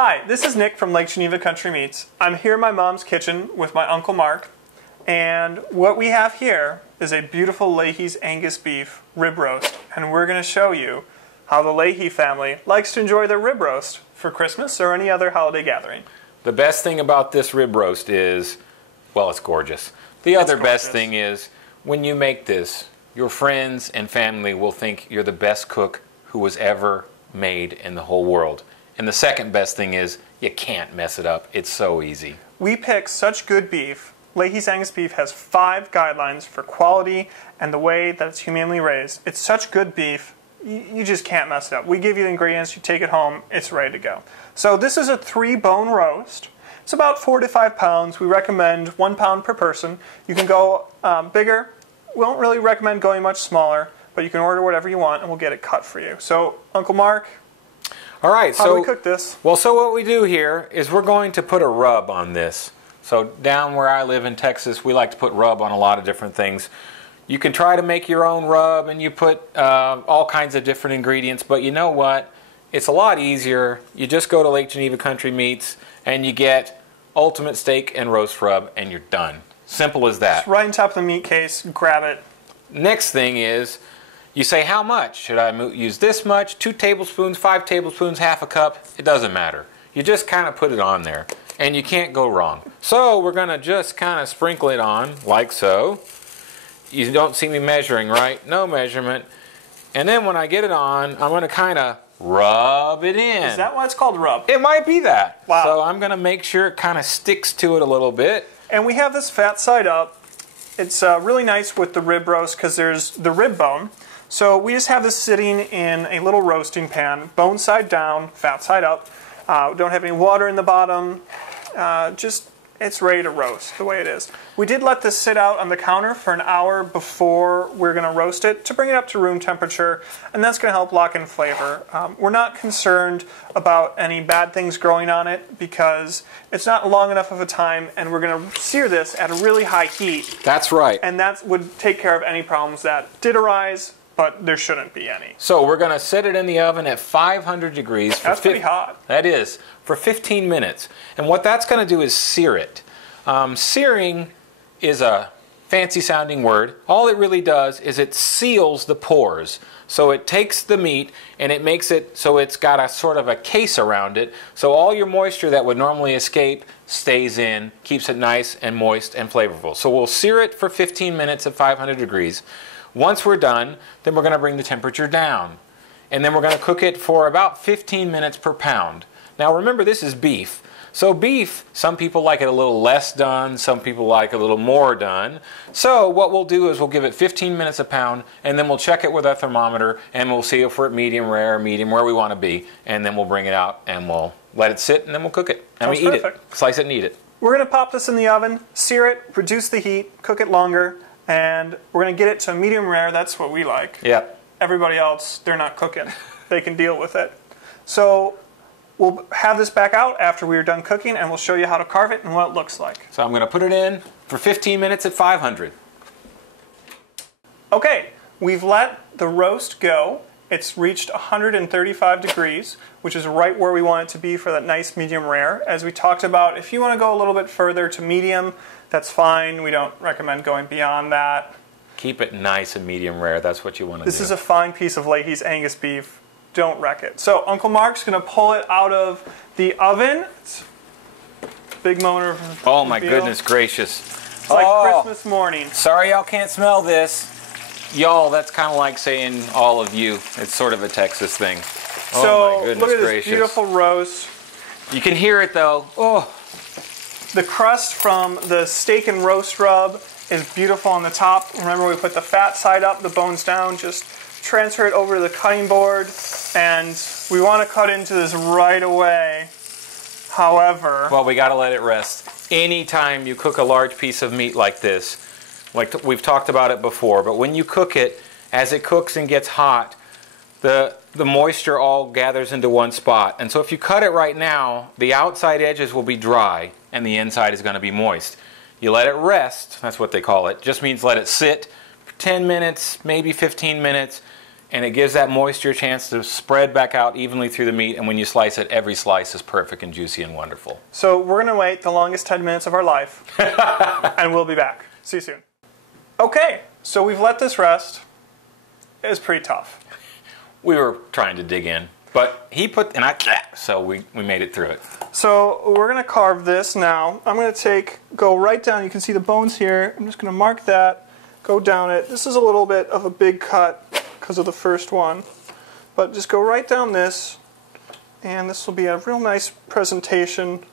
Hi, this is Nick from Lake Geneva Country Meats. I'm here in my mom's kitchen with my Uncle Mark, and what we have here is a beautiful Leahy's Angus beef rib roast, and we're going to show you how the Leahy family likes to enjoy their rib roast for Christmas or any other holiday gathering. The best thing about this rib roast is, well, it's gorgeous. The other best thing is, when you make this, your friends and family will think you're the best cook who was ever made in the whole world. And the second best thing is, you can't mess it up. It's so easy. We pick such good beef. Leahy's Angus beef has 5 guidelines for quality and the way that it's humanely raised. It's such good beef, you just can't mess it up. We give you the ingredients, you take it home, it's ready to go. So this is a 3-bone roast. It's about 4 to 5 pounds. We recommend 1 pound per person. You can go bigger. We don't really recommend going much smaller, but you can order whatever you want and we'll get it cut for you. So, Uncle Mark, all right, how do we cook this? Well, so what we do here is we're going to put a rub on this. So down where I live in Texas, we like to put rub on a lot of different things. You can try to make your own rub and you put all kinds of different ingredients, but you know what? It's a lot easier. You just go to Lake Geneva Country Meats and you get ultimate steak and roast rub and you're done. Simple as that. It's right on top of the meat case, grab it. Next thing is, you say, how much? Should I use this much? 2 tablespoons, 5 tablespoons, half a cup? It doesn't matter. You just kind of put it on there, and you can't go wrong. So we're going to just kind of sprinkle it on, like so. You don't see me measuring, right? No measurement. And then when I get it on, I'm going to kind of rub it in. Is that why it's called rub? It might be that. Wow. So I'm going to make sure it kind of sticks to it a little bit. And we have this fat side up. It's really nice with the rib roast because there's the rib bone. So we just have this sitting in a little roasting pan, bone side down, fat side up. Don't have any water in the bottom. It's ready to roast the way it is. We did let this sit out on the counter for an hour before we're going to roast it to bring it up to room temperature, and that's going to help lock in flavor. We're not concerned about any bad things growing on it because it's not long enough of a time, and we're going to sear this at a really high heat. That's right. And that would take care of any problems that did arise, but there shouldn't be any. So we're going to set it in the oven at 500 degrees. That's pretty hot. That is, for 15 minutes. And what that's going to do is sear it. Searing is a fancy sounding word. All it really does is it seals the pores. So it takes the meat and it makes it so it's got a sort of a case around it. So all your moisture that would normally escape stays in, keeps it nice and moist and flavorful. So we'll sear it for 15 minutes at 500 degrees. Once we're done, then we're going to bring the temperature down. And then we're going to cook it for about 15 minutes per pound. Now remember, this is beef. So beef, some people like it a little less done, some people like a little more done. So what we'll do is we'll give it 15 minutes a pound, and then we'll check it with our thermometer, and we'll see if we're at medium rare, medium where we want to be, and then we'll bring it out, and we'll let it sit, and then we'll cook it. And we eat it, slice it and eat it. We're going to pop this in the oven, sear it, reduce the heat, cook it longer, and we're going to get it to medium rare. That's what we like. Yep. Everybody else, they're not cooking. They can deal with it. So we'll have this back out after we're done cooking, and we'll show you how to carve it and what it looks like. So I'm going to put it in for 15 minutes at 500. Okay, we've let the roast go. It's reached 135 degrees, which is right where we want it to be for that nice medium rare. As we talked about, if you want to go a little bit further to medium, that's fine. We don't recommend going beyond that. Keep it nice and medium rare. That's what you want to do. This is a fine piece of Leahy's Angus beef. Don't wreck it. So Uncle Mark's going to pull it out of the oven. It's a big motor. Oh my goodness gracious. It's like Christmas morning. Sorry y'all can't smell this. Y'all, that's kind of like saying all of you. It's sort of a Texas thing. Oh my goodness look at gracious. this beautiful roast. You can hear it though. Oh. The crust from the steak and roast rub is beautiful on the top. Remember, we put the fat side up, the bones down. Just transfer it over to the cutting board, and we want to cut into this right away. However, well, we got to let it rest. Anytime you cook a large piece of meat like this, like we've talked about it before, but when you cook it, as it cooks and gets hot, the moisture all gathers into one spot. And so if you cut it right now, the outside edges will be dry and the inside is going to be moist. You let it rest, that's what they call it. Just means let it sit for 10 minutes, maybe 15 minutes. and it gives that moisture a chance to spread back out evenly through the meat, and when you slice it, every slice is perfect and juicy and wonderful. So we're going to wait the longest 10 minutes of our life, and we'll be back. See you soon. Okay, so we've let this rest. It was pretty tough. We were trying to dig in, but he put, and so we made it through it. So we're going to carve this now. I'm going to go right down. You can see the bones here. I'm just going to mark that, go down it. This is a little bit of a big cut because of the first one. But just go right down this, and this will be a real nice presentation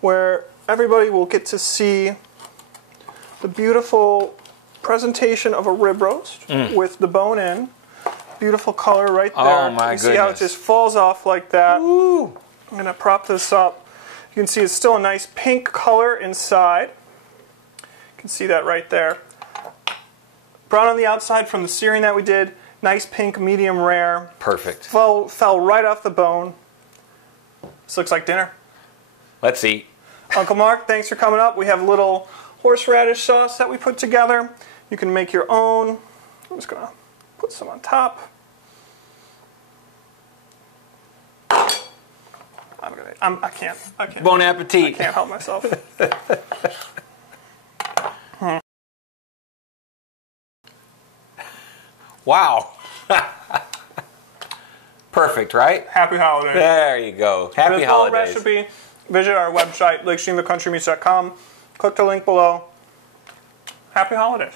where everybody will get to see the beautiful presentation of a rib roast with the bone in. Beautiful color right there. Oh my goodness. You see how it just falls off like that. Woo. I'm going to prop this up. You can see it's still a nice pink color inside. You can see that right there. Brown on the outside from the searing that we did. Nice pink, medium rare. Perfect. Fell right off the bone. This looks like dinner. Let's eat. Uncle Mark, thanks for coming up. We have a little horseradish sauce that we put together. You can make your own. I'm just going to put some on top. I can't. Bon appetit. I can't help myself. Wow. Perfect, right? Happy holidays. There you go. Happy holidays. For the full recipe, visit our website, lakestreamthecountrymeats.com. Click the link below. Happy holidays.